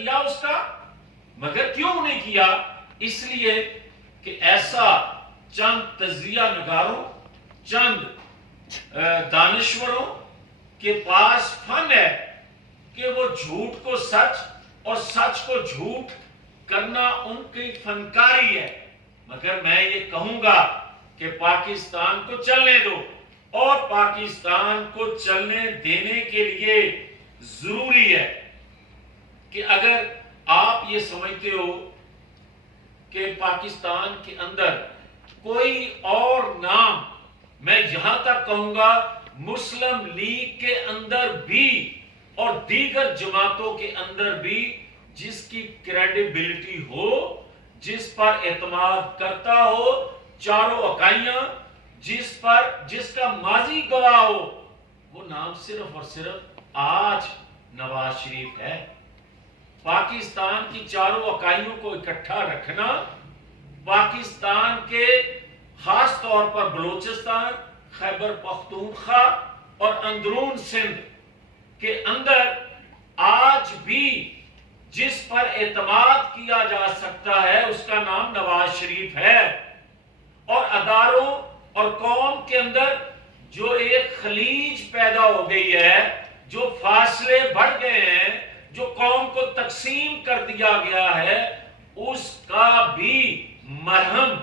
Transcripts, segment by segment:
کیا اس کا، مگر کیوں نہیں کیا؟ اس لیے کہ ایسا چند تجزیہ نگاروں، چند دانشوروں کے پاس فن ہے کہ وہ جھوٹ کو سچ اور سچ کو جھوٹ کرنا ان کی فنکاری ہے۔ مگر میں یہ کہوں گا کہ پاکستان کو چلنے دو، اور پاکستان کو چلنے دینے کے لیے ضروری ہے کہ اگر آپ یہ سمجھتے ہو کہ پاکستان کے اندر کوئی اور نام، میں یہاں تک کہوں گا مسلم لیگ کے اندر بھی اور دیگر جماعتوں کے اندر بھی جس کی کریڈیبلٹی ہو، جس پر اعتماد کرتا ہو، چاروں اکائیاں جس کا ماضی گواہ ہو، وہ نام صرف اور صرف آج نواز شریف ہے۔ پاکستان کی چاروں اکائیوں کو اکٹھا رکھنا، پاکستان کے خاص طور پر بلوچستان، خیبر پختونخوا اور اندرون سندھ کے اندر آج بھی جس پر اعتماد کیا جا سکتا ہے اس کا نام نواز شریف ہے۔ اور اداروں اور قوم کے اندر جو ایک خلیج پیدا ہو گئی ہے، جو فاصلے بڑھ گئے ہیں، جو قوم کو تقسیم کر دیا گیا ہے، اس کا بھی مرہم،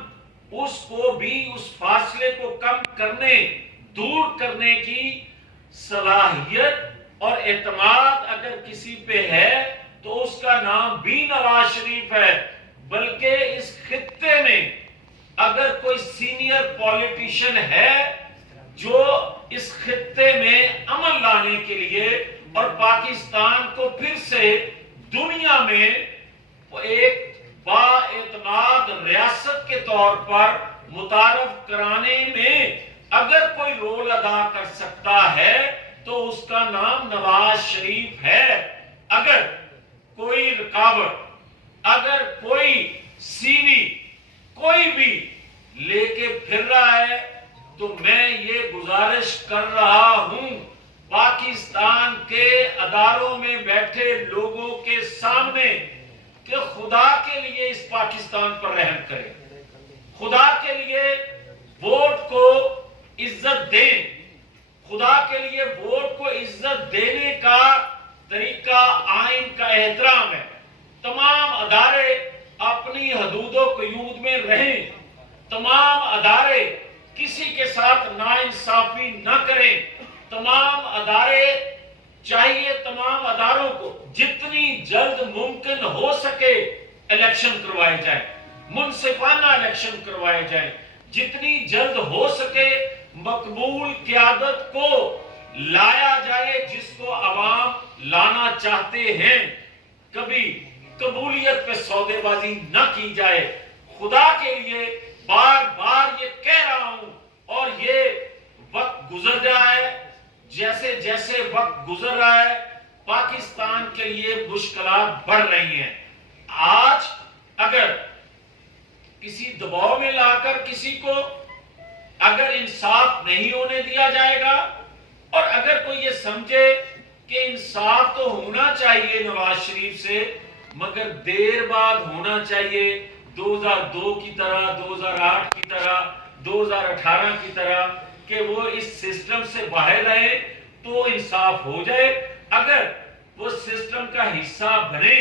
اس کو بھی اس فاصلے کو کم کرنے، دور کرنے کی صلاحیت اور اعتماد اگر کسی پہ ہے تو اس کا نام بھی نواز شریف ہے۔ بلکہ اس خطے میں اگر کوئی سینئر پولیٹیشن ہے جو اس خطے میں عمل لانے کے لیے اور پاکستان کو پھر سے دنیا میں ایک با اعتماد ریاست کے طور پر متعارف کرانے میں اگر کوئی رول ادا کر سکتا ہے تو اس کا نام نواز شریف ہے۔ اگر کوئی رکاوٹ، اگر کوئی سیوی کوئی بھی لے کے پھر رہا ہے تو میں یہ گزارش کر رہا ہوں پاکستان کے اداروں میں بیٹھے لوگوں کے سامنے کہ خدا کے لیے اس پاکستان پر رحم کریں، خدا کے لیے ووٹ کو عزت دیں، خدا کے لیے ووٹ کو عزت دینے کا طریقہ آئین کا احترام ہے۔ تمام ادارے اپنی حدود و قیود میں رہیں، تمام ادارے کسی کے ساتھ ناانصافی نہ کریں، تمام ادارے چاہیے تمام اداروں کو جتنی جلد ممکن ہو سکے الیکشن کروائے جائیں، منصفانہ الیکشن کروائے جائیں، جتنی جلد ہو سکے مقبول قیادت کو لایا جائے جس کو عوام لانا چاہتے ہیں۔ کبھی قبولیت پہ سودے بازی نہ کی جائے۔ خدا کے لیے بار بار یہ کہہ رہا ہوں، اور یہ وقت گزر رہا ہے، جیسے جیسے وقت گزر رہا ہے پاکستان کے لیے مشکلات بڑھ رہی ہیں۔ آج اگر کسی دباؤ میں لا کر کسی کو اگر انصاف نہیں ہونے دیا جائے گا، اور اگر کوئی یہ سمجھے کہ انصاف تو ہونا چاہیے نواز شریف سے مگر دیر بعد ہونا چاہیے، 2002 کی طرح، 2008 کی طرح، 2018 کی طرح، کہ وہ اس سسٹم سے باہر رہے تو انصاف ہو جائے۔ اگر وہ سسٹم کا حصہ بنے،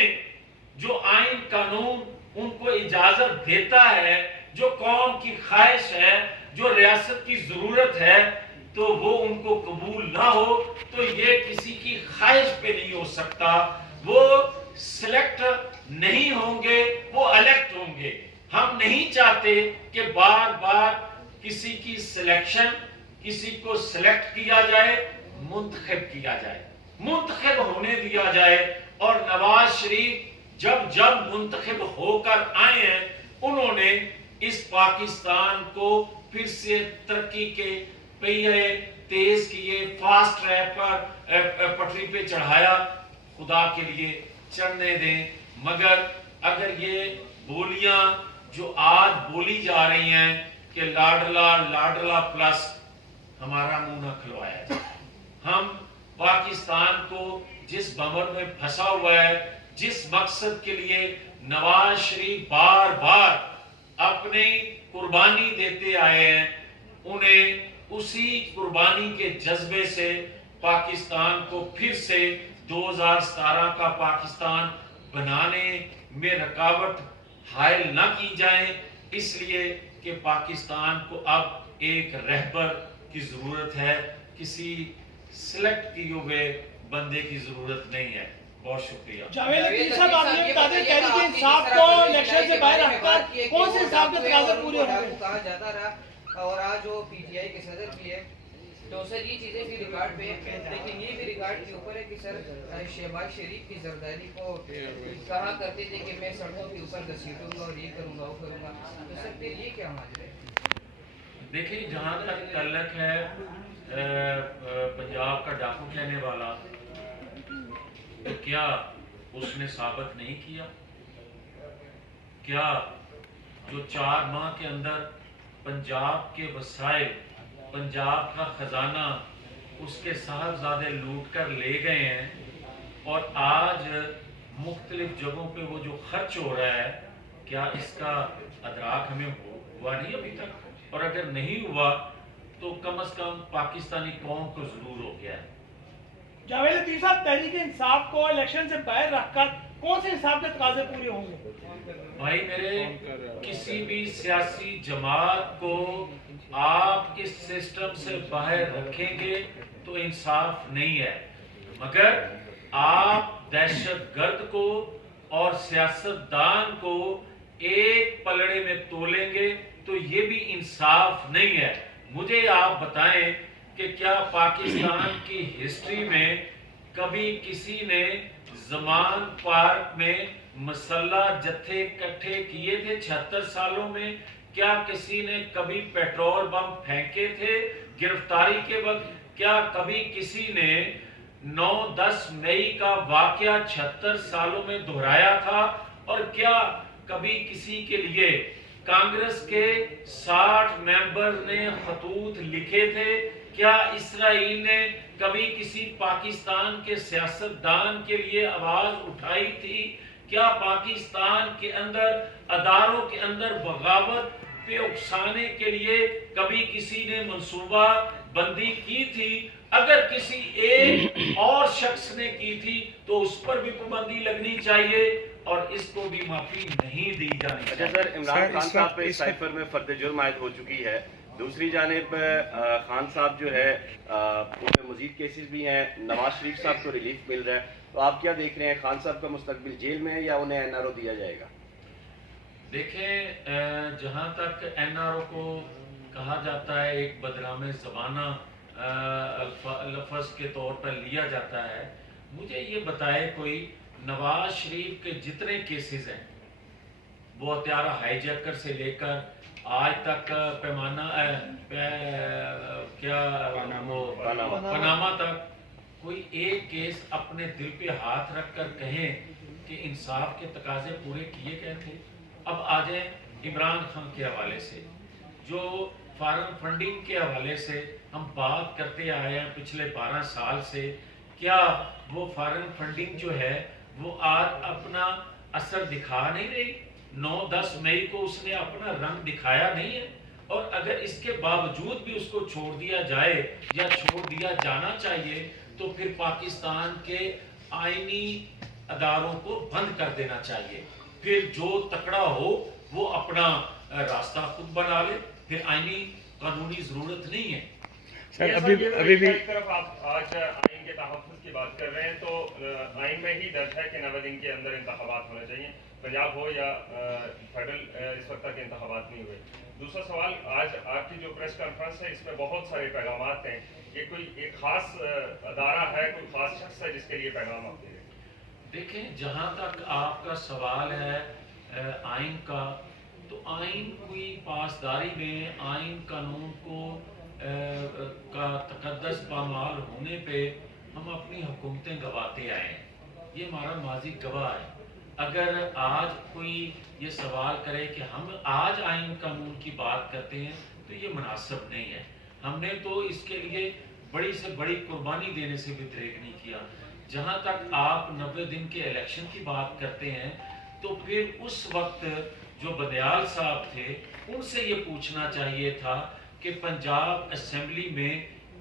جو آئین قانون ان کو اجازت دیتا ہے، جو قوم کی خواہش ہے، جو ریاست کی ضرورت ہے، تو وہ ان کو قبول نہ ہو تو یہ کسی کی خواہش پہ نہیں ہو سکتا۔ وہ سلیکٹ نہیں ہوں گے، وہ الیکٹ ہوں گے۔ ہم نہیں چاہتے کہ بار بار کسی کی سلیکشن، کسی کو سلیکٹ کیا جائے، منتخب کیا جائے، منتخب ہونے دیا جائے۔ اور نواز شریف جب منتخب ہو کر آئے ہیں، انہوں نے اس پاکستان کو پھر سے ترقی کے پہیے تیز کیے، فاسٹ ٹریک پر پٹری پہ چڑھایا۔ خدا کے لیے چڑھنے دیں۔ مگر اگر یہ بولیاں جو آج بولی جا رہی ہیں کہ لاڈلا پلس، ہمارا منہ نہ کھلوایا جائے۔ ہم پاکستان کو جس بھنور میں پھنسا ہوا ہے، जिस मकसद के लिए नवाज शरीफ बार बार अपनी कुर्बानी देते आए हैं, उन्हें उसी कुर्बानी के जज्बे से पाकिस्तान को फिर से 2017 का पाकिस्तान बनाने में रुकावट हायल न की जाए, इसलिए कि पाकिस्तान को अब एक रहबर की जरूरत है, किसी सिलेक्ट किए हुए बंदे की जरूरत नहीं है। बहुत शुक्रिया। जावेद लतीफ साहब, आपने बता दें तहरीक इंसाफ को इलेक्शन से बाहर रखकर कौन से इंसाफ के तकाज़े पूरे होंगे कहा जाता रहा, और आज जो पीटीआई के सदर भी है, तो सर ये चीजें भी रिकॉर्ड पे है, लेकिन ये भी रिकॉर्ड के ऊपर है कि सर शहबाज शरीफ की जरदारी को कहा करते थे कि मैं सड़कों के ऊपर घसीटूंगा और ये करूंगा वो करूंगा, तो सर फिर ये क्या माजरा है? देखिए, जहाँ तक तल्लक है पंजाब का डाकू कहने वाला, तो क्या उसने साबित नहीं किया? क्या जो 4 माह के अंदर पंजाब के वसाइल, पंजाब का खजाना उसके साहबजादे लूट कर ले गए हैं, और आज मुख्तलिफ जगहों पे वो जो खर्च हो रहा है, क्या इसका अदराक हमें हुआ नहीं अभी तक? और अगर नहीं हुआ तो कम से कम पाकिस्तानी कौम को जरूर हो गया है। जावेद लतीफ साहब, तहरीक इंसाफ को इलेक्शन से बाहर रखकर कौन से इंसाफ के तकाज़े पूरे होंगे? भाई मेरे, किसी भी सियासी जमात को आप इस सिस्टम से बाहर रखेंगे तो इंसाफ नहीं है, मगर आप दहशतगर्द को और सियासतदान को एक पलड़े में तोलेंगे तो ये भी इंसाफ नहीं है। मुझे आप बताएं कि क्या पाकिस्तान की हिस्ट्री में कभी किसी ने ज़मान पार्क में मसल्ला जत्थे इकट्ठे किए थे 76 सालों में? क्या किसी ने कभी पेट्रोल बम फेंके थे गिरफ्तारी के वक्त? क्या कभी किसी ने 9-10 मई का वाकया 76 सालों में दोहराया था? और क्या कभी किसी के लिए कांग्रेस के 60 मेंबर ने खतूत लिखे थे? क्या इसराइल ने कभी किसी पाकिस्तान के सियासतदान के लिए आवाज उठाई थी? क्या पाकिस्तान के अंदर अदारों के अंदर बगावत पे उकसाने के लिए कभी किसी ने मंसूबा बंदी की थी? अगर किसी एक और शख्स ने की थी तो उस पर भी पाबंदी लगनी चाहिए और इसको भी माफी नहीं दी जानी चाहिए। अच्छा सर, इमरान खान साहब पे साइफर में फर्द जुर्म आयद हो चुकी है, दूसरी जानिब खान साहब जो है उन पे मजीद केसेस भी हैं, नवाज शरीफ साहब को रिलीफ मिल रहा है, तो आप क्या देख रहे हैं, खान साहब का मुस्तकबिल जेल में है या उन्हें एनआरओ दिया जाएगा? देखें, जहाँ तक एनआरओ को कहा जाता है, एक बदनामे ज़माना लफ्ज़ के तौर पर लिया जाता है, मुझे ये बताए कोई नवाज शरीफ के जितने केसेस हैं, वो हत्यारा हाईजैकर से लेकर आज तक पैमाना क्या पनामा तक, कोई एक केस अपने दिल पे हाथ रखकर कहें कि इंसाफ के तकाजे पूरे किए गए थे? अब आ जाए इमरान खान के हवाले से, जो फॉरेन फंडिंग के हवाले से हम बात करते आए हैं पिछले 12 साल से, क्या वो फॉरेन फंडिंग जो है वो आज अपना असर दिखा नहीं रही? 9-10 मई को उसने अपना रंग दिखाया नहीं है, और अगर इसके बावजूद भी उसको छोड़ दिया जाए या छोड़ दिया जाना चाहिए तो फिर पाकिस्तान के आईनी अदारों को बंद कर देना चाहिए। फिर जो तकड़ा हो वो अपना रास्ता खुद बना ले, फिर आईनी कानूनी जरूरत नहीं है। सर अभी भी तरफ आप आज आइन के तहफ़्फ़ुज़ की बात कर रहे हैं, तो आइन में ही दर्ज है कि 90 दिन के अंदर इंतखाबात होने चाहिए, पंजाब हो या फेडरल, इस वक्त तक इंतखाबात नहीं हुए। दूसरा सवाल, आज आपकी जो प्रेस कॉन्फ्रेंस है इसमें बहुत सारे पैगामात हैं, ये कोई एक खास अदारा है, कोई खास शख्स है जिसके लिए पैगाम आप दे रहे हैं? देखें, जहाँ तक आपका सवाल है आइन का, तो आइन कोई पासदारी में आइन कानून को का तकद्दस पामाल होने पे हम अपनी हुकूमतें गवाते आए हैं, ये हमारा माजी गवाह है। अगर आज कोई ये सवाल करे कि हम आज आइन कानून की बात करते हैं तो ये मुनासिब नहीं है। हमने तो इसके लिए बड़ी से बड़ी कुर्बानी देने से भी दरेग नहीं किया। जहां तक आप 90 दिन के इलेक्शन की बात करते हैं, तो फिर उस वक्त जो बदयाल साहब थे उनसे ये पूछना चाहिए था कि पंजाब असेंबली में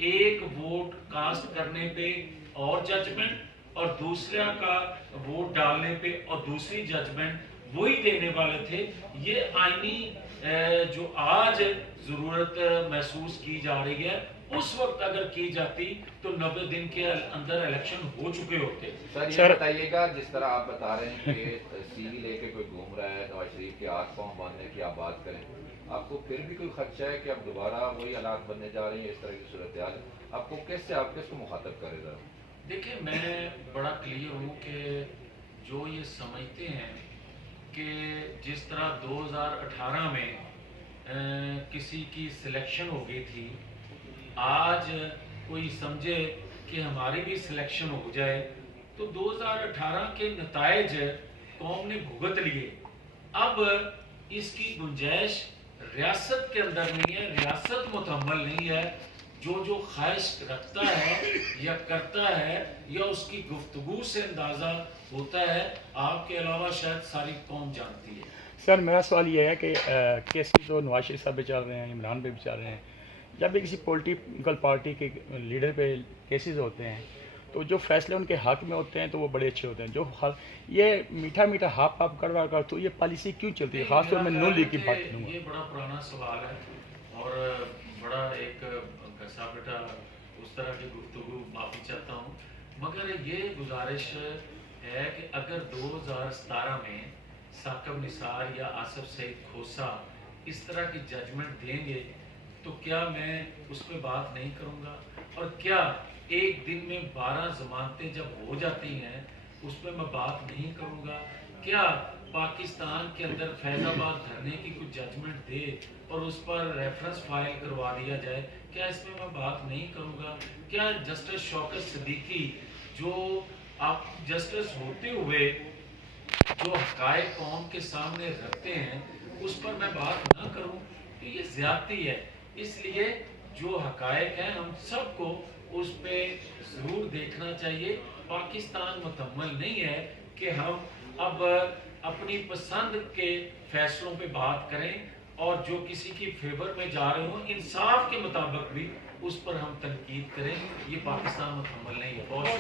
एक वोट कास्ट करने पे और जजमेंट और दूसरा का वोट डालने पे और दूसरी जजमेंट वही देने वाले थे। ये आईनी जो आज जरूरत महसूस की जा रही है, उस वक्त अगर की जाती तो 90 दिन के अंदर इलेक्शन हो चुके होते। सर ये बताइएगा, जिस तरह आप बता रहे हैं कि सीवी लेके कोई घूम रहा है, नवाज शरीफ के हाथ पांव बांधने की आप बात करें, आपको फिर भी कोई खदशा है कि अब दोबारा वही हालात बनने जा रही है, इस तरह की सूरत हाल आपको कैसे, आप किसको मुखातब करेगा? देखिए, मैं बड़ा क्लियर हूँ कि जो ये समझते हैं कि जिस तरह 2018 में किसी की सिलेक्शन हो गई थी, आज कोई समझे कि हमारी भी सिलेक्शन हो जाए, तो 2018 के नतायज कौम ने भुगत लिए। अब इसकी गुंजाइश रियासत के अंदर नहीं है, रियासत मुतम्मल नहीं है। जो ख्वाहिश रखता है या करता है या उसकी गुफ्तगू से अंदाज़ा होता है, आपके अलावा शायद सारी कौम जानती है। सर मेरा सवाल ये है कि केसेस जो नवाज शरीफ साहब भी चल रहे हैं, इमरान पे भी चल रहे हैं, जब भी किसी पॉलिटिकल पार्टी के लीडर पे केसेस होते हैं तो जो फैसले उनके हक में होते हैं तो वो बड़े अच्छे होते हैं। जो ये मीठा मीठा हाफ हाफ कर तो ये पॉलिसी क्यों चलती है? खासतौर में नून लीग की बात करूँगा। ये बड़ा पुराना सवाल है और बड़ा एक घसा बेटा उस तरह की गुफ्तगू माफ़ी चाहता हूँ, मगर ये गुजारिश है कि अगर 2017 में साकिब निसार या आसिफ सईद खोसा इस तरह की जजमेंट देंगे तो क्या मैं उस पर बात नहीं करूँगा? और क्या एक दिन में 12 जमानतें जब हो जाती हैं उस पर मैं बात नहीं करूँगा? क्या पाकिस्तान के अंदर फैज़ाबाद धरने की कुछ जजमेंट दे और उस पर रेफरेंस फाइल करवा दिया जाए, क्या इसमें मैं बात नहीं करूँगा? क्या जस्टिस शौकत सिद्दीकी जो आप जस्टिस होते हुए जो हक़ाइक़ कौम के सामने रखते हैं उस पर मैं बात ना करूँ तो ये ज़्यादती है। इसलिए जो हक़ाइक़ हैं हम सबको उस पर ज़रूर देखना चाहिए। पाकिस्तान मुकम्मल नहीं है कि हम अब अपनी पसंद के फैसलों पे बात करें और जो किसी की फेवर में जा रहे हों इंसाफ के मुताबिक भी उस पर हम तनकीद करें। ये पाकिस्तान मुकम्मल नहीं है। बहुत